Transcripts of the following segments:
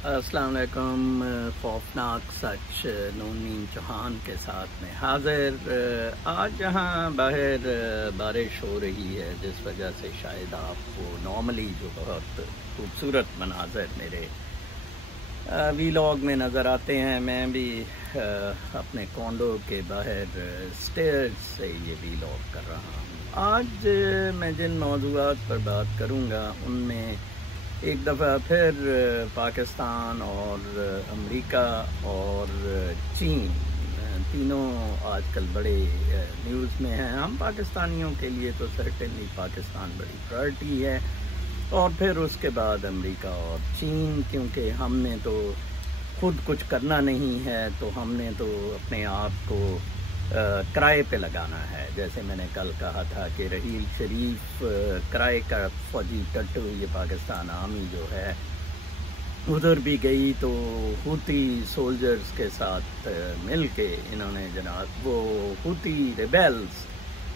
अस्सलाम वालेकुम। खौफनाक सच नूनीन चौहान के साथ में हाजिर। आज जहाँ बाहर बारिश हो रही है, जिस वजह से शायद आपको नॉर्मली जो बहुत खूबसूरत मनाजर मेरे वीलॉग में नज़र आते हैं, मैं भी अपने कॉन्डो के बाहर स्टेयर्स से ये वीलॉग कर रहा हूँ। आज मैं जिन मौज़ूआत पर बात करूँगा उनमें एक दफ़ा फिर पाकिस्तान और अमेरिका और चीन तीनों आजकल बड़े न्यूज़ में हैं। हम पाकिस्तानियों के लिए तो सर्टेनली पाकिस्तान बड़ी प्रायोरिटी है, और फिर उसके बाद अमेरिका और चीन, क्योंकि हमने तो खुद कुछ करना नहीं है, तो हमने तो अपने आप को किराए पे लगाना है। जैसे मैंने कल कहा था कि रहील शरीफ किराए का फौजी टट्टू, ये पाकिस्तान आर्मी जो है उधर भी गई, तो हूती सोल्जर्स के साथ मिल के इन्होंने जनाब वो हूती रिबेल्स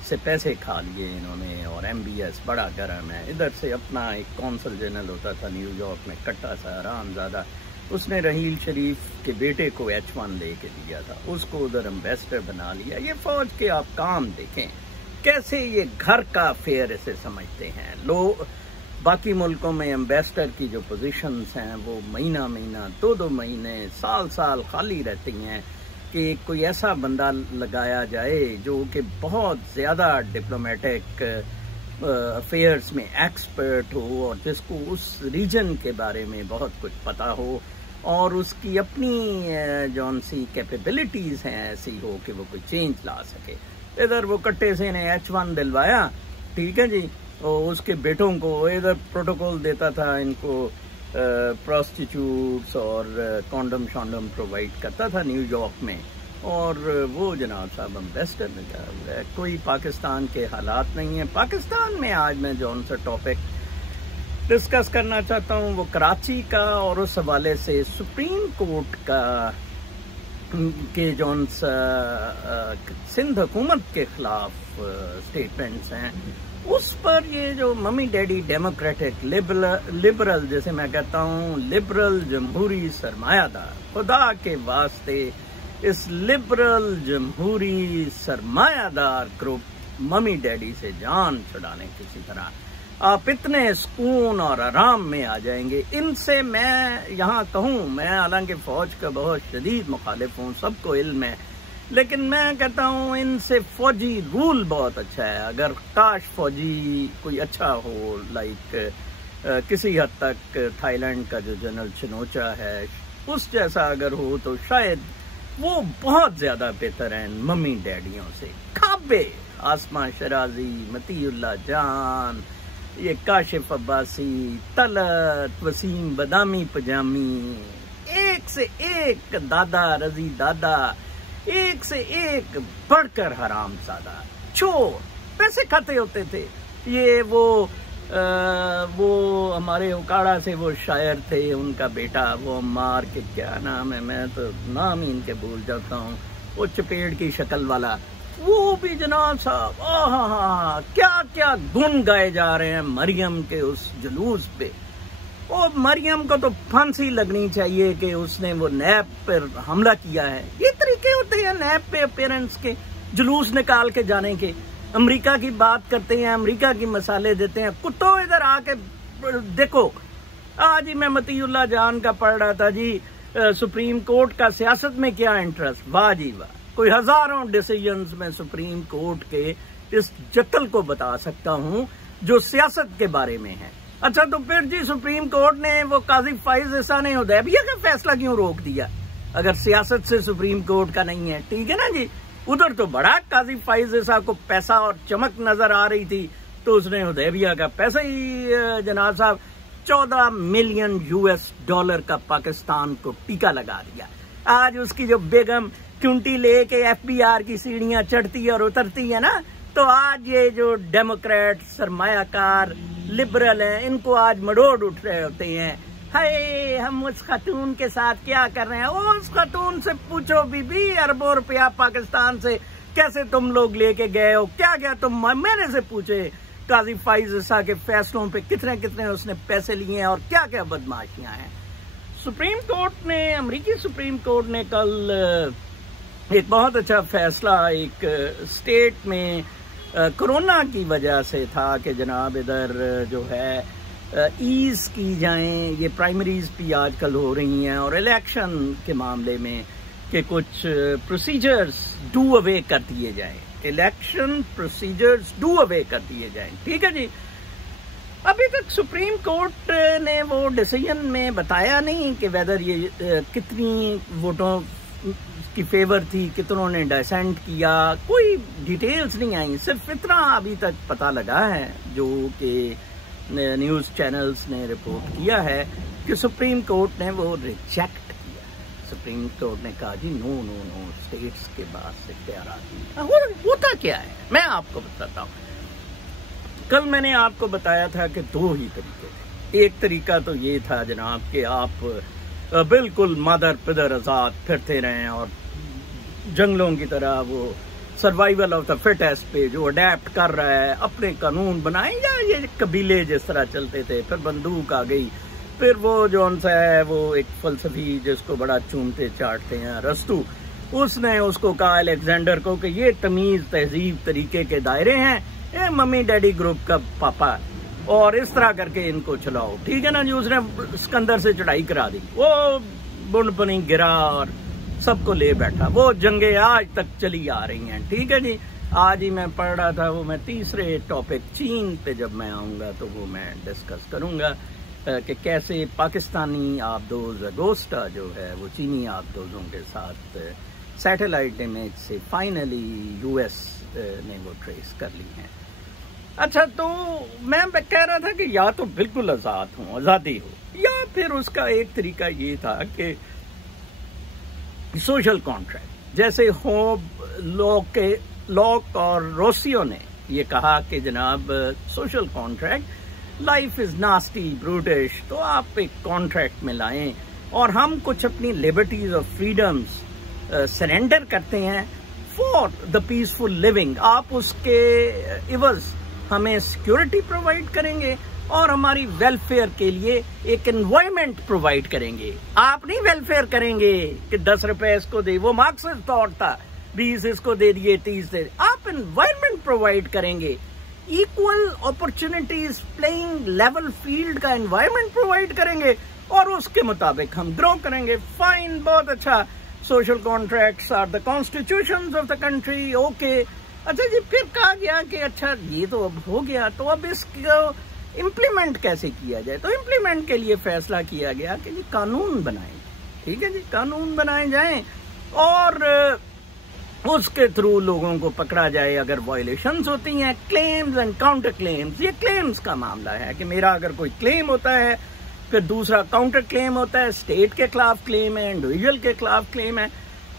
से पैसे खा लिए इन्होंने, और MBS बड़ा गर्म है। इधर से अपना एक कौंसल जनरल होता था न्यूयॉर्क में, कट्टा सा हरामज़ादा, उसने रहील शरीफ के बेटे को H1 लेके दिया था, उसको उधर एम्बेसडर बना लिया। ये फौज के आप काम देखें कैसे ये घर का अफेयर इसे समझते हैं। लोग बाकी मुल्कों में एम्बेसडर की जो पोजीशंस हैं वो महीना महीना, दो महीने, साल साल खाली रहती हैं कि कोई ऐसा बंदा लगाया जाए जो कि बहुत ज़्यादा डिप्लोमेटिक अफेयर्स में एक्सपर्ट हो, और जिसको उस रीजन के बारे में बहुत कुछ पता हो, और उसकी अपनी जौन सी कैपेबिलिटीज़ हैं ऐसी हो कि वो कोई चेंज ला सके। इधर वो कट्टे से ने H1 दिलवाया, ठीक है जी, और उसके बेटों को इधर प्रोटोकॉल देता था, इनको प्रोस्टिट्यूट्स और कॉन्डम शॉन्डम प्रोवाइड करता था न्यूयॉर्क में, और वो जनाब साहब एम्बेसडर में गया हुआ है। कोई पाकिस्तान के हालात नहीं है। पाकिस्तान में आज मैं जौन सा टॉपिक डिस्कस करना चाहता हूँ वो कराची का, और उस हवाले से सुप्रीम कोर्ट का के जौन सा सिंध हुकूमत के खिलाफ स्टेटमेंट्स हैं, उस पर ये जो मम्मी डैडी डेमोक्रेटिक लिबरल जैसे मैं कहता हूँ लिबरल जमहूरी सरमायादार, खुदा के वास्ते इस लिबरल जमहूरी सरमायादार ग्रुप मम्मी डैडी से जान छुड़ाने किसी तरह आप इतने सुकून और आराम में आ जाएंगे। इनसे मैं यहाँ कहूँ, मैं हालांकि फौज का बहुत शदीद मुखालिफ हूँ, सबको इल्म है, लेकिन मैं कहता हूँ इनसे फौजी रूल बहुत अच्छा है। अगर काश फौजी कोई अच्छा हो, लाइक किसी हद तक थाईलैंड का जो जनरल चिनोचा है उस जैसा अगर हो, तो शायद वो बहुत ज्यादा बेहतर हैं मम्मी डैडियों से। खाबे आसमा शराजी, मतीउल्लाह जान, ये काशिफ अब्बासी, तलत, वसीम बदामी पजामी, एक से एक दादा रजी दादा, एक से एक बढ़कर हराम सादा चोर पैसे खाते होते थे। ये वो हमारे उकाड़ा से वो शायर थे, उनका बेटा वो मार के क्या नाम है, मैं तो नाम ही इनके भूल जाता हूँ, वो चपेड़ की शक्ल वाला, वो भी जनाब साहब क्या क्या गुण गाए जा रहे हैं मरियम के उस जुलूस पे। और मरियम को तो फांसी लगनी चाहिए कि उसने वो नैब पर हमला किया है। ये तरीके होते हैं नैब पे अपेरेंस के, जुलूस निकाल के जाने के। अमेरिका की बात करते हैं, अमेरिका की मसाले देते हैं। कुत्तों इधर आके देखो, आज ही मैं मतीउल्लाह जान का पढ़ रहा था जी, सुप्रीम कोर्ट का सियासत में क्या इंटरेस्ट, वाह जी वाह। कोई हजारों डिसीजंस में सुप्रीम कोर्ट के इस जत्ल को बता सकता हूं जो सियासत के बारे में है। अच्छा, तो फिर जी सुप्रीम कोर्ट ने वो काजी फाइज ईसा ने हुदैबिया का फैसला क्यों रोक दिया, अगर सियासत से सुप्रीम कोर्ट का नहीं है, ठीक है ना जी। उधर तो बड़ा काजी फाइज ईसा को पैसा और चमक नजर आ रही थी, तो उसने हुदैबिया का पैसा ही जनाब साहब $14 मिलियन का पाकिस्तान को टीका लगा दिया। आज उसकी जो बेगम क्यूंटी लेके FBR की सीढ़ियां चढ़ती और उतरती है ना, तो आज ये जो डेमोक्रेट सरमायाकार लिबरल हैं, इनको आज मरोड़ उठ रहे होते हैं। हाय, हम उस खातून के साथ क्या कर रहे हैं। उस खातून से पूछो बीबी, अरबों रुपया पाकिस्तान से कैसे तुम लोग लेके गए हो, क्या क्या तुम मेरे से पूछे काजी फाइज ईसा के फैसलों पे कितने कितने उसने पैसे लिए हैं और क्या क्या बदमाशियां हैं। अमेरिकी सुप्रीम कोर्ट ने कल एक बहुत अच्छा फैसला एक स्टेट में कोरोना की वजह से था कि जनाब इधर जो है ईज की जाएं, ये प्राइमरीज भी आजकल हो रही हैं और इलेक्शन के मामले में कि कुछ प्रोसीजर्स डू अवे कर दिए जाएं, इलेक्शन प्रोसीजर्स डू अवे कर दिए जाएं। ठीक है जी। अभी तक सुप्रीम कोर्ट ने वो डिसीजन में बताया नहीं कि वेदर ये कितनी वोटों की फेवर थी, कितनों ने डिसेंट किया, कोई डिटेल्स नहीं आई। सिर्फ इतना अभी तक पता लगा है जो कि न्यूज़ चैनल्स ने रिपोर्ट किया है कि सुप्रीम कोर्ट ने वो रिजेक्ट किया। सुप्रीम कोर्ट ने कहा जी नो नो नो, स्टेट्स के बाद से इख्तियार होता क्या है मैं आपको बताता हूँ। कल मैंने आपको बताया था कि दो ही तरीके थे। एक तरीका तो ये था जनाब कि आप बिल्कुल मदर पिदर आजाद फिरते रहें और जंगलों की तरह वो सर्वाइवल ऑफ द फिटेस्ट पे जो अडेप्ट कर रहा है अपने कानून बनाए, या ये कबीले जिस तरह चलते थे। फिर बंदूक आ गई, फिर वो जौन सा है वो एक फलसफी जिसको बड़ा चूमते चाटते हैं रस्तू, उसने उसको कहा अलेक्जेंडर को कि ये तमीज तहजीब तरीके के दायरे हैं, ये मम्मी डैडी ग्रुप का पापा, और इस तरह करके इनको चलाओ। ठीक है ना जी। उसने सिकंदर से चढ़ाई करा दी, वो बुंड पनी गिरा और सबको ले बैठा। वो जंगे आज तक चली आ रही हैं। ठीक है जी। आज ही मैं पढ़ रहा था, वो मैं तीसरे टॉपिक चीन पे जब मैं आऊंगा तो वो मैं डिस्कस करूंगा कि कैसे पाकिस्तानी आबदोज अगोस्टा जो है वो चीनी आबदोजों के साथ सैटेलाइट इमेज से फाइनली यूएस ने वो ट्रेस कर ली है। अच्छा, तो मैं कह रहा था कि या तो बिल्कुल आज़ादी हो, या फिर उसका एक तरीका ये था कि सोशल कॉन्ट्रैक्ट, जैसे लॉक और रोसियो ने ये कहा कि जनाब social contract, life is nasty brutish, तो आप एक कॉन्ट्रैक्ट में लाएं और हम कुछ अपनी लिबर्टीज और फ्रीडम्स सरेंडर करते हैं फॉर द पीसफुल लिविंग। आप उसके इवज हमें सिक्योरिटी प्रोवाइड करेंगे और हमारी वेलफेयर के लिए एक एनवायरमेंट प्रोवाइड करेंगे। आप नहीं वेलफेयर करेंगे कि 10 रुपए इसको दे, वो मार्क्सिस्ट थॉट था, 20 इसको दे दिए, 30 दे। आप एनवायरमेंट प्रोवाइड करेंगे, equal opportunities, playing level field का एनवायरमेंट प्रोवाइड करेंगे और उसके मुताबिक हम ग्रो करेंगे। फाइन, बहुत अच्छा। Social contracts are the constitutions of the country. Okay, अच्छा जी। फिर कहा गया कि अच्छा ये तो अब हो गया, तो अब इसको इम्प्लीमेंट कैसे किया जाए। तो इम्प्लीमेंट के लिए फैसला किया गया कि जी कानून बनाए। ठीक है जी, कानून बनाए जाएं और उसके थ्रू लोगों को पकड़ा जाए अगर वायलेशंस होती हैं। क्लेम्स एंड काउंटर क्लेम्स, ये क्लेम्स का मामला है कि मेरा अगर कोई क्लेम होता है, फिर दूसरा काउंटर क्लेम होता है, स्टेट के खिलाफ क्लेम है, इंडिविजुअल के खिलाफ क्लेम है,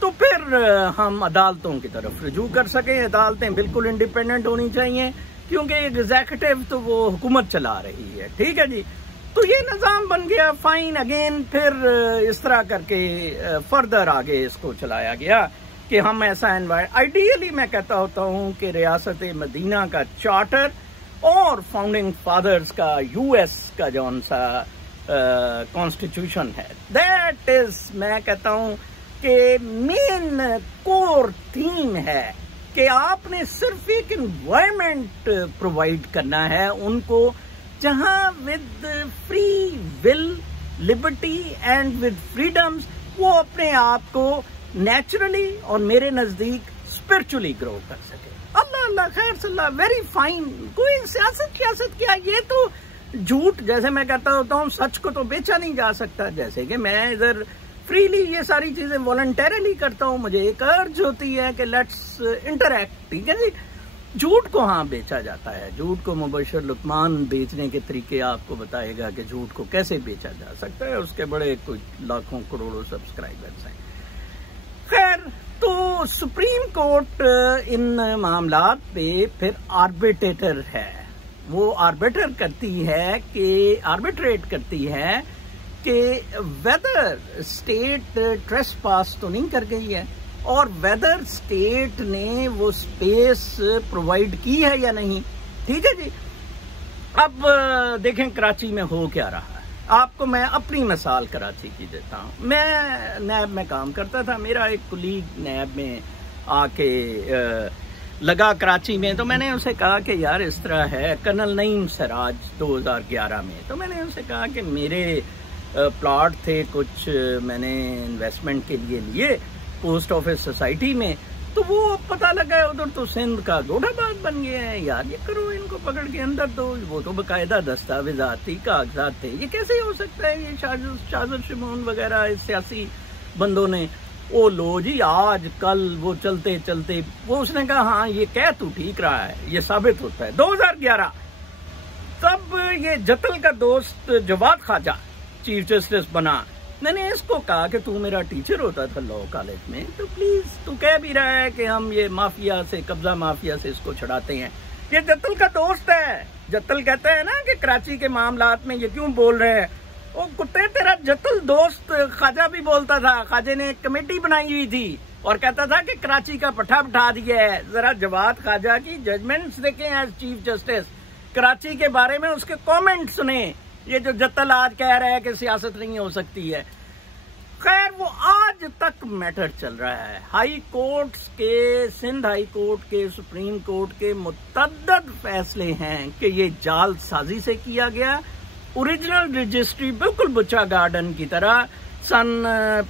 तो फिर हम अदालतों की तरफ रुजू कर सकें। अदालतें बिल्कुल इंडिपेंडेंट होनी चाहिए क्योंकि एग्जीक्यूटिव तो वो हुकूमत चला रही है। ठीक है जी। तो ये निज़ाम बन गया। फाइन, अगेन फिर इस तरह करके फर्दर आगे इसको चलाया गया कि हम ऐसा आइडियली मैं कहता होता हूँ कि रियासत मदीना का चार्टर और फाउंडिंग फादर्स का यूएस का जौन सा कॉन्स्टिट्यूशन है, दैट इज मैं कहता हूँ कि मेन कोर थीम है कि आपने सिर्फ एक एनवायरनमेंट प्रोवाइड करना है उनको जहां with free will, liberty and with freedoms वो अपने आप को नेचुरली और मेरे नजदीक स्पिरिचुअली ग्रो कर सके। अल्लाह अल्लाह खैर सल्लाह, वेरी फाइन। कोई सियासत क्या, ये तो झूठ, जैसे मैं कहता होता हूँ, सच को तो बेचा नहीं जा सकता। जैसे कि मैं इधर फ्रीली ये सारी चीजें वॉलंटरली करता हूँ, मुझे एक अर्ज होती है कि लेट्स इंटरैक्ट। ठीक है जी। झूठ को हाँ बेचा जाता है, झूठ को मुबशर लुकमान बेचने के तरीके आपको बताएगा कि झूठ को कैसे बेचा जा सकता है। उसके बड़े कुछ लाखों करोड़ों सब्सक्राइबर्स हैं। खैर, तो सुप्रीम कोर्ट इन मामलात पे फिर आर्बिट्रेटर है, वो आर्बिट्रेट करती है कि वेदर स्टेट ट्रेसपास तो नहीं कर गई है और वेदर स्टेट ने वो स्पेस प्रोवाइड की है या नहीं। ठीक है जी। अब देखें कराची में हो क्या रहा है। आपको मैं अपनी मिसाल कराची की देता हूँ। मैं नैब में काम करता था, मेरा एक कुलीग नैब में आके लगा कराची में, तो मैंने उसे कहा कि यार इस तरह है, कर्नल नईम सिराज 2011 में, तो मैंने उसे कहा कि मेरे प्लॉट थे कुछ, मैंने इन्वेस्टमेंट के लिए पोस्ट ऑफिस सोसाइटी में, तो वो पता लगा है उधर तो सिंध का गोठाबाद बन गया है, यार ये करो, इनको पकड़ के अंदर दो। वो तो बाकायदा दस्तावेजाती कागजात थे, ये कैसे हो सकता है, ये शाजुर शिमोन वगैरह सियासी बंदों ने, ओ लो जी आज कल वो चलते चलते वो उसने कहा हाँ ये कह तू ठीक रहा है, ये साबित होता है। 2011 तब ये जतल का दोस्त जवाद ख्वाजा चीफ जस्टिस बना। मैंने इसको कहा कि तू मेरा टीचर होता था लॉ कॉलेज में, तो प्लीज तू कह भी रहा है कि हम ये माफिया से, कब्जा माफिया से इसको छुड़ाते हैं, ये जत्तल का दोस्त है। जत्तल कहता है ना कि कराची के मामलात में ये क्यों बोल रहे हैं, वो कुत्ते तेरा जत्तल दोस्त ख्वाजा भी बोलता था, ख्वाजा ने एक कमेटी बनाई हुई थी और कहता था कि कराची का पट्टा बिठा दिया है। जरा जवाद ख्वाजा की जजमेंट्स देखें एज चीफ जस्टिस, कराची के बारे में उसके कमेंट सुने। ये जो जत्तल आज कह रहा है कि सियासत नहीं हो सकती है, खैर वो आज तक मैटर चल रहा है। हाई कोर्ट्स के, सिंध हाई कोर्ट के, सुप्रीम कोर्ट के मुतअद्दिद फैसले हैं कि ये जाल साजी से किया गया। ओरिजिनल रजिस्ट्री बिल्कुल बुच्चा गार्डन की तरह सन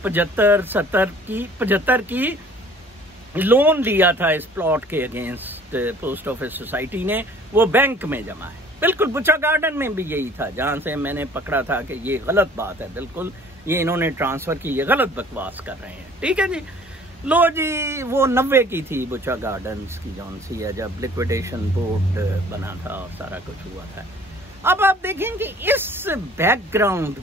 75 की लोन लिया था इस प्लॉट के अगेंस्ट पोस्ट ऑफिस सोसाइटी ने, वो बैंक में जमा है। बिल्कुल बुच्चा गार्डन में भी यही था, जहां से मैंने पकड़ा था कि ये गलत बात है, बिल्कुल ये इन्होंने ट्रांसफर की, ये गलत बकवास कर रहे हैं। ठीक है जी, लो जी, वो 90 की थी बुच्चा गार्डन्स की जौन सी है, जब लिक्विडेशन बोर्ड बना था और सारा कुछ हुआ था। अब आप देखेंगे इस बैकग्राउंड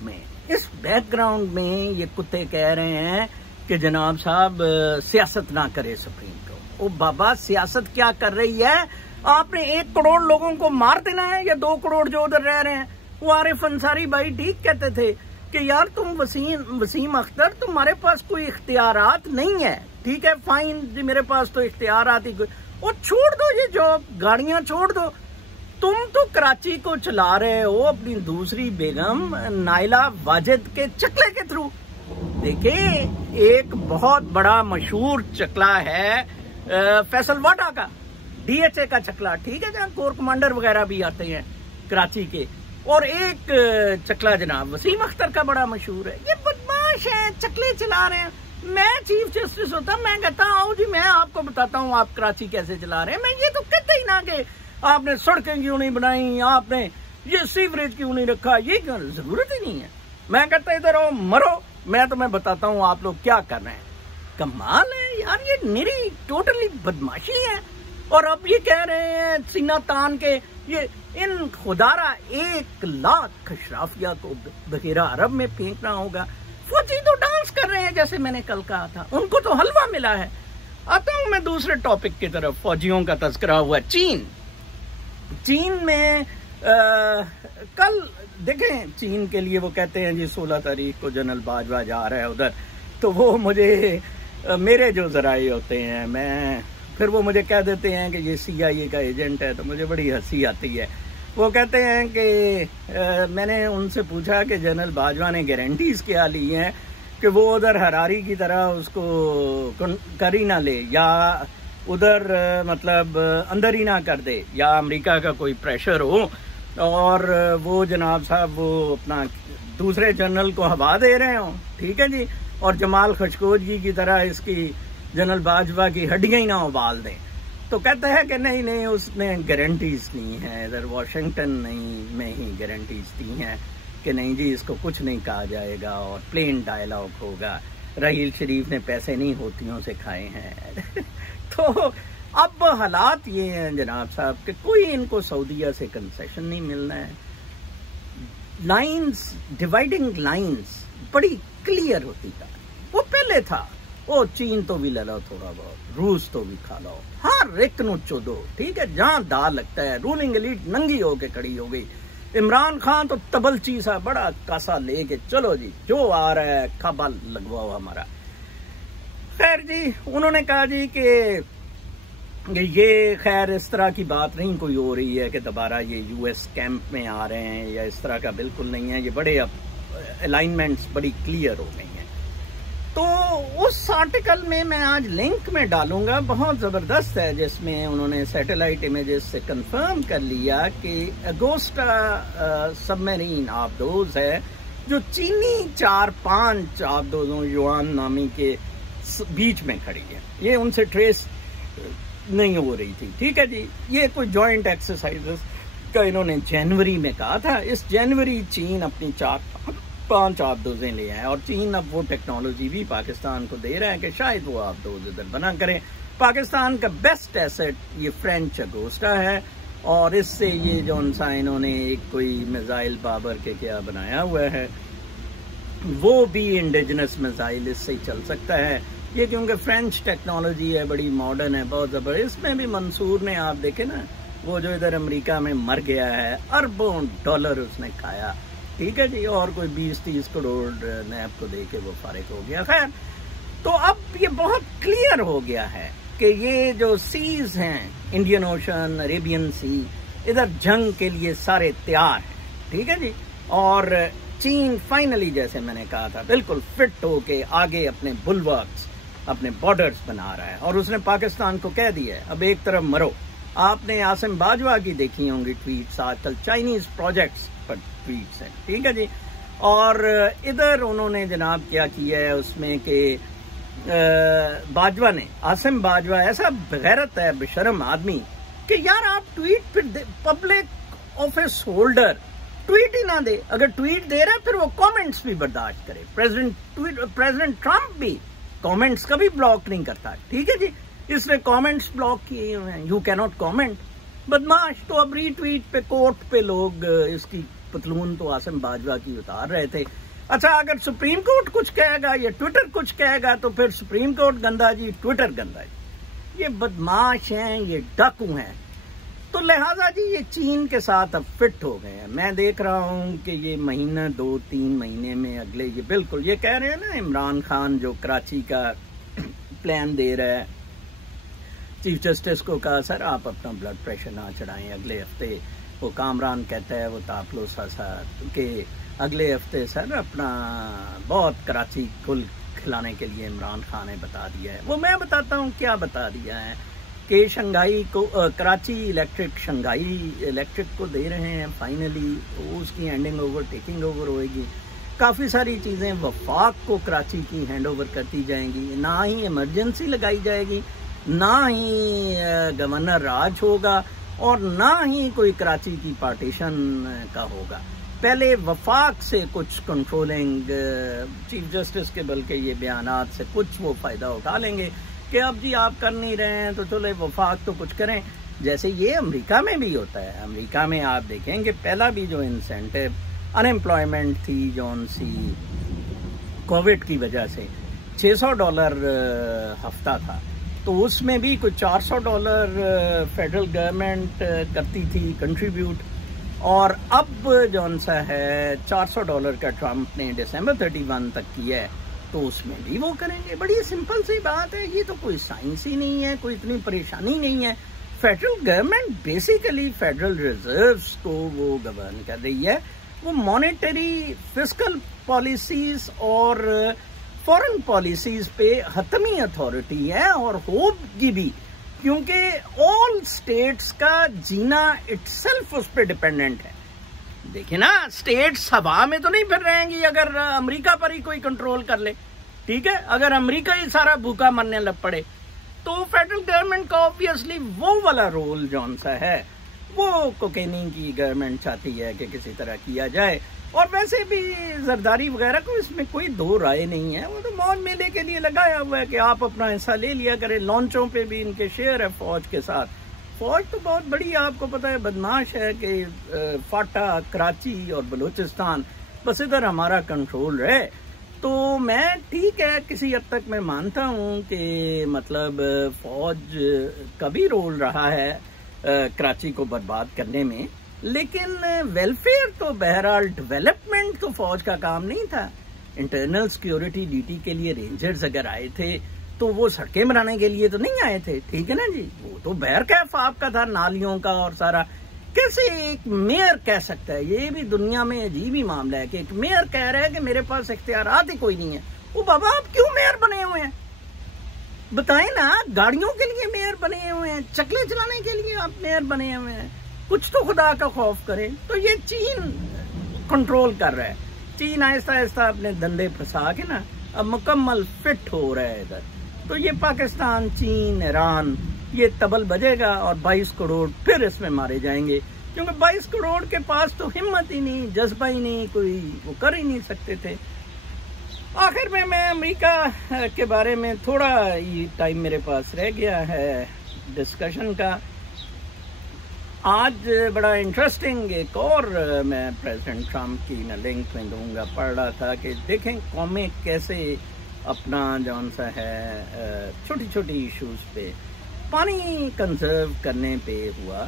में ये कुत्ते कह रहे हैं कि जनाब साहब सियासत ना करे सुप्रीम कोर्ट। ओ बाबा, सियासत क्या कर रही है? आपने 1 करोड़ लोगों को मार देना है, या 2 करोड़ जो उधर रह रहे हैं। वो आरिफ अंसारी भाई ठीक कहते थे कि यार तुम वसीम अख्तर, तुम्हारे पास कोई इख्तियारात नहीं है। ठीक है, फाइन जी, मेरे पास तो इख्तियारात ही कोई, और छोड़ दो ये जॉब, गाड़ियां छोड़ दो। तुम तो कराची को चला रहे हो अपनी दूसरी बेगम नाइला वाजिद के चकले के थ्रू। देखिए, एक बहुत बड़ा मशहूर चकला है फैसल वाटा का, DHA का चकला, ठीक है, जहाँ कोर कमांडर वगैरह भी आते हैं कराची के, और एक चकला जनाब वसीम अख्तर का बड़ा मशहूर है। ये बदमाश है, चकले चला रहे हैं। मैं चीफ जस्टिस होता, मैं कहता आओ जी, मैं आपको बताता हूँ आप कराची कैसे चला रहे हैं। मैं ये तो कहते ही ना कि आपने सड़कें क्यों नहीं बनाई, आपने ये सीवरेज क्यों नहीं रखा, ये क्यों, जरूरत ही नहीं है। मैं कहता इधर आओ मरो, मैं तुम्हें बताता हूँ आप लोग क्या कर रहे हैं। कमाल है यार, ये मेरी टोटली बदमाशी है। और अब ये कह रहे हैं सीना तान के, ये इन खुदारा 1 लाख अशराफिया को बखेरा अरब में फेंकना होगा। फौजी तो डांस कर रहे हैं, जैसे मैंने कल कहा था, उनको तो हलवा मिला है। आता हूं मैं दूसरे टॉपिक की तरफ। फौजियों का तस्करा हुआ चीन में कल देखें, चीन के लिए वो कहते हैं जी 16 तारीख को जनरल बाजवा जा रहा है उधर, तो वो मुझे मेरे जो जराए होते हैं, फिर वो मुझे कह देते हैं कि ये CIA का एजेंट है, तो मुझे बड़ी हंसी आती है। वो कहते हैं कि मैंने उनसे पूछा कि जनरल बाजवा ने गारंटीज क्या ली हैं कि वो उधर हरारी की तरह उसको कर ही ना ले, या उधर मतलब अंदर ही ना कर दे, या अमेरिका का कोई प्रेशर हो और वो जनाब साहब वो अपना दूसरे जनरल को हवा दे रहे हो। ठीक है जी, और जमाल खशकोजी की तरह इसकी जनरल बाजवा की हड्डियां ही ना उबाल दें। तो कहता है कि नहीं, उसने गारंटीज दी हैं, इधर वाशिंगटन में ही गारंटीज दी हैं कि नहीं जी इसको कुछ नहीं कहा जाएगा और प्लेन डायलॉग होगा। राहील शरीफ ने पैसे नहीं होतियों से खाए हैं। तो अब हालात ये हैं जनाब साहब कि कोई इनको सऊदीया से कंसेशन नहीं मिलना है। लाइंस, डिवाइडिंग लाइंस बड़ी क्लियर होती है। वो पहले था, ओ चीन तो भी ले लो थोड़ा बहुत, रूस तो भी खा लो, हर एक नु चोदो। ठीक है, जहां दाल लगता है। रूलिंग एलीट नंगी होके खड़ी हो गई। इमरान खान तो तबलची सा बड़ा कासा लेके चलो जी, जो आ रहा है खाबा लगवाओ हमारा। खैर जी, उन्होंने कहा जी कि ये खैर इस तरह की बात नहीं कोई हो रही है कि दोबारा ये यूएस कैंप में आ रहे हैं या इस तरह का, बिल्कुल नहीं है। ये बड़े अब अलाइनमेंट्स बड़ी क्लियर हो गई हैं। तो उस आर्टिकल में मैं आज लिंक में डालूंगा, बहुत ज़बरदस्त है, जिसमें उन्होंने सैटेलाइट इमेजेस से कंफर्म कर लिया कि अगोस्टा सबमरीन आबदोज है जो चीनी 4-5 आबदोजों युआन नामी के बीच में खड़ी है। ये उनसे ट्रेस नहीं हो रही थी, ठीक है जी। ये कोई जॉइंट एक्सरसाइजेस का इन्होंने जनवरी में कहा था। इस जनवरी चीन अपनी 4-5 आबदोजें ले आए और चीन अब वो टेक्नोलॉजी भी पाकिस्तान को दे रहा है कि शायद वो आबदोज इधर बना करें। पाकिस्तान का बेस्ट एसेट ये फ्रेंच अगोस्टा है और इससे ये जौन सा इन्होंने एक कोई मिसाइल बाबर के क्या बनाया हुआ है वो भी इंडिजिनस मिसाइल इससे ही चल सकता है। ये क्योंकि फ्रेंच टेक्नोलॉजी है, बड़ी मॉडर्न है, बहुत ज़बरदस्त। इसमें भी मंसूर ने आप देखे ना, वो जो इधर अमेरिका में मर गया है, अरबों डॉलर उसने खाया, ठीक है जी, और कोई 20-30 करोड़ नैब को दे के वो फारिग हो गया। खैर, तो अब ये बहुत क्लियर हो गया है कि ये जो सीज हैं, इंडियन ओशन, अरेबियन सी, इधर जंग के लिए सारे तैयार हैं, ठीक है जी। और चीन फाइनली, जैसे मैंने कहा था, बिल्कुल फिट होके आगे अपने बुलवर्क्स, अपने बॉर्डर्स बना रहा है। और उसने पाकिस्तान को कह दिया है अब एक तरफ मरो। आपने आसिम बाजवा की देखी होंगी ट्वीट्स, आजकल चाइनीज प्रोजेक्ट्स पर ट्वीट्स हैं, ठीक है जी। और इधर उन्होंने जनाब क्या किया है उसमें कि बाजवा ने, आसिम बाजवा ऐसा बेगैरत है, बेशर्म आदमी, कि यार आप ट्वीट फिर पब्लिक ऑफिस होल्डर ट्वीट ही ना दे। अगर ट्वीट दे रहा है फिर वो कमेंट्स भी बर्दाश्त करे। प्रेसिडेंट ट्रंप भी कमेंट्स कभी ब्लॉक नहीं करता, ठीक है जी। इसने कमेंट्स ब्लॉक किए हुए हैं, यू कैन नॉट कमेंट। बदमाश। तो अब रीट्वीट पे कोर्ट पे लोग इसकी पतलून तो आसिम बाजवा की उतार रहे थे। अच्छा, अगर सुप्रीम कोर्ट कुछ कहेगा या ट्विटर कुछ कहेगा तो फिर सुप्रीम कोर्ट गंदा जी, ट्विटर गंदा जी। ये बदमाश हैं, ये डाकू हैं। तो लिहाजा जी ये चीन के साथ अब फिट हो गए हैं। मैं देख रहा हूँ कि ये महीना 2-3 महीने में अगले, ये बिल्कुल ये कह रहे हैं ना, इमरान खान जो कराची का प्लान दे रहा है, चीफ जस्टिस को कहा सर आप अपना ब्लड प्रेशर ना चढ़ाएं अगले हफ्ते। वो कामरान कहता है वो तापलो सा कि अगले हफ्ते सर अपना बहुत कराची कुल खिलाने के लिए इमरान खान ने बता दिया है। वो मैं बताता हूँ क्या बता दिया है कि शंघाई को कराची इलेक्ट्रिक, शंघाई इलेक्ट्रिक को दे रहे हैं फाइनली, उसकी हैंडिंग ओवर, टेकिंग ओवर होएगी। काफ़ी सारी चीज़ें वफाक को कराची की हैंड ओवर करती जाएंगी। ना ही इमरजेंसी लगाई जाएगी, ना ही गवर्नर राज होगा और ना ही कोई कराची की पार्टीशन का होगा। पहले वफाक से कुछ कंट्रोलिंग, चीफ जस्टिस के बल्कि ये बयानात से कुछ वो फ़ायदा उठा लेंगे कि अब जी आप कर नहीं रहे हैं तो चलो वफाक तो कुछ करें। जैसे ये अमेरिका में भी होता है। अमेरिका में आप देखेंगे पहला भी जो इंसेंटिव अनएम्प्लॉयमेंट थी जौन सी कोविड की वजह से $600 हफ्ता था, तो उसमें भी कुछ $400 फेडरल गवर्नमेंट करती थी कंट्रीब्यूट। और अब जौन सा है $400 का ट्रम्प ने दिसंबर 31 तक किया है, तो उसमें भी वो करेंगे। बड़ी सिंपल सी बात है, ये तो कोई साइंस ही नहीं है, कोई इतनी परेशानी नहीं है। Federal government basically federal reserves को वो गवर्न कर रही है। वो मॉनेटरी, फिस्कल पॉलिसीज और फॉरेन पॉलिसीज पे हतमी अथॉरिटी है और होगी भी, क्योंकि ऑल स्टेट्स का जीना इटसेल्फ उस पर डिपेंडेंट है। देखिए ना, स्टेट्स हवा में तो नहीं फिर रहेंगी अगर अमेरिका पर ही कोई कंट्रोल कर ले, ठीक है। अगर अमेरिका ही सारा भूखा मरने लग पड़े तो फेडरल गवर्नमेंट का ऑब्वियसली वो वाला रोल जौन सा है वो कोकेनी की गवर्नमेंट चाहती है कि किसी तरह किया जाए। और वैसे भी जरदारी वगैरह को इसमें कोई दो राय नहीं है, वो तो मौज मेले के लिए लगाया हुआ है कि आप अपना हिस्सा ले लिया करें। लॉन्चों पे भी इनके शेयर है फौज के साथ। फौज तो बहुत बड़ी आपको पता है बदमाश है कि फाटा, कराची और बलूचिस्तान, बस इधर हमारा कंट्रोल रहे। तो मैं ठीक है किसी हद तक मैं मानता हूँ कि मतलब फौज का भी रोल रहा है कराची को बर्बाद करने में, लेकिन वेलफेयर तो बहरहाल, डेवलपमेंट तो फौज का काम नहीं था। इंटरनल सिक्योरिटी ड्यूटी के लिए रेंजर्स अगर आए थे तो वो सड़कें बनाने के लिए तो नहीं आए थे, ठीक है ना जी। वो तो बहरकैफ आपका था नालियों का और सारा। कैसे एक मेयर कह सकता है, ये भी दुनिया में अजीब ही मामला है कि एक मेयर कह रहा है कि मेरे पास इख्तियारात ही कोई नहीं है। वो बाबा आप क्यों मेयर बने हुए हैं, बताएं ना। गाड़ियों के लिए मेयर बने हुए हैं, चकले चलाने के लिए आप मेयर बने हुए हैं, कुछ तो खुदा का खौफ करें। तो ये चीन कंट्रोल कर रहा है, चीन आहिस्ता आहिस्ता अपने धंधे फंसा के ना अब मुकम्मल फिट हो रहा है इधर। तो ये पाकिस्तान, चीन, ईरान, ये तबल बजेगा और 22 करोड़ फिर इसमें मारे जाएंगे, क्योंकि 22 करोड़ के पास तो हिम्मत ही नहीं, जज्बा ही नहीं, कोई वो कर ही नहीं सकते थे। आखिर में मैं अमेरिका के बारे में थोड़ा ये टाइम मेरे पास रह गया है डिस्कशन का। आज बड़ा इंटरेस्टिंग एक और मैं प्रेसिडेंट ट्रम्प की न लिंक में दूंगा पढ़ रहा था कि देखें कौमें कैसे अपना जौन सा है छोटी छोटी इश्यूज पे पानी कंजर्व करने पे हुआ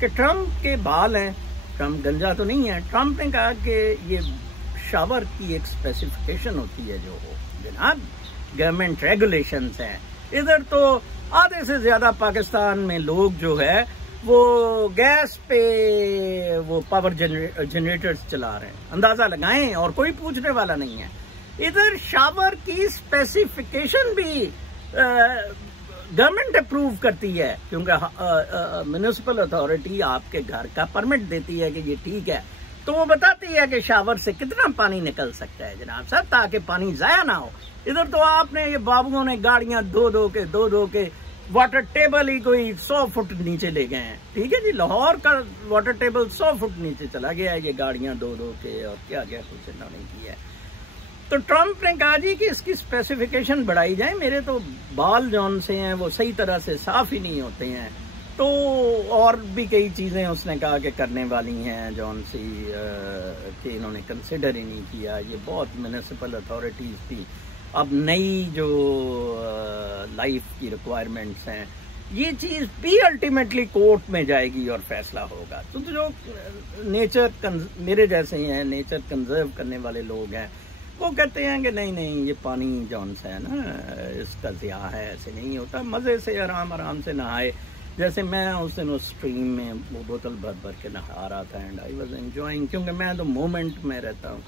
कि ट्रम्प के बाल हैं, ट्रम्प गंजा तो नहीं है। ट्रम्प ने कहा कि ये शावर की एक स्पेसिफिकेशन होती है जो हो जनाब, गवर्नमेंट रेगुलेशंस हैं। इधर तो आधे से ज्यादा पाकिस्तान में लोग जो है वो गैस पे वो पावर जनरेटर्स चला रहे हैं, अंदाजा लगाएं, और कोई पूछने वाला नहीं है। इधर शावर की स्पेसिफिकेशन भी गवर्नमेंट अप्रूव करती है, क्योंकि म्युनिसिपल अथॉरिटी आपके घर का परमिट देती है कि ये ठीक है। तो वो बताती है कि शावर से कितना पानी निकल सकता है जनाब साहब, ताकि पानी जाया ना हो। इधर तो आपने ये बाबुओं ने गाड़ियां दो दो के वाटर टेबल ही कोई 100 फुट नीचे ले गए हैं, ठीक है जी। लाहौर का वाटर टेबल 100 फुट नीचे चला गया है, ये गाड़ियां दो के और क्या क्या कुछ इन्होंने किया है। तो ट्रम्प ने कहा जी कि इसकी स्पेसिफिकेशन बढ़ाई जाए, मेरे तो बाल जौन से हैं वो सही तरह से साफ ही नहीं होते हैं। तो और भी कई चीज़ें उसने कहा कि करने वाली हैं जौन सी कि इन्होंने कंसिडर ही नहीं किया। ये बहुत म्युनिसिपल अथॉरिटीज़ थी, अब नई जो लाइफ की रिक्वायरमेंट्स हैं, ये चीज़ भी अल्टीमेटली कोर्ट में जाएगी और फैसला होगा। तो जो नेचर मेरे जैसे हैं, नेचर कंजर्व करने वाले लोग हैं, वो कहते हैं कि नहीं ये पानी जौन सा है ना इसका ज़िया है, ऐसे नहीं होता, मज़े से आराम से नहाए। जैसे मैं उस दिन उस स्ट्रीम में वो बोतल भर के नहा रहा था एंड आई वाज एंजॉयिंग, क्योंकि मैं तो मोमेंट में रहता हूँ।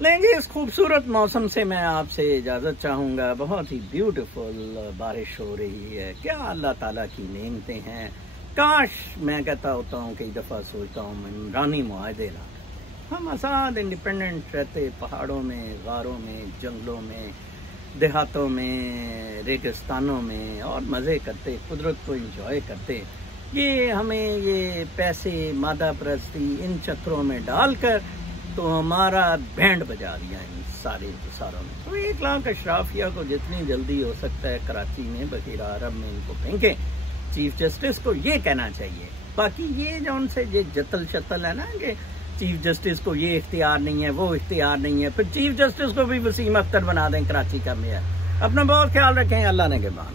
लेंगे इस खूबसूरत मौसम से मैं आपसे इजाज़त चाहूँगा। बहुत ही ब्यूटीफुल बारिश हो रही है, क्या अल्लाह ताला की नेमतें हैं। काश मैं कहता होता हूँ, कई दफ़ा सोचता हूँ मैं इमरानी मुआहदे ना करते, हम आज़ाद इंडिपेंडेंट रहते, पहाड़ों में, गारों में, जंगलों में, देहातों में, रेगिस्तानों में, और मज़े करते, कुदरत को इंजॉय करते। ये हमें ये पैसे, मादा परस्ती, इन चक्रों में डालकर तो हमारा बैंड बजा दिया इन सारों ने। तो 1 लाख अशराफिया को जितनी जल्दी हो सकता है कराची में, बखीरा अरब में इनको फेंकें। चीफ जस्टिस को ये कहना चाहिए। बाकी ये जो उनसे ये जतल शतल है ना कि चीफ जस्टिस को ये इख्तियार नहीं है, वो इख्तियार नहीं है, फिर चीफ जस्टिस को भी वसीम अख्तर बना दें कराची का मेयर। अपना बहुत ख्याल रखें, अल्लाह ने के बाद।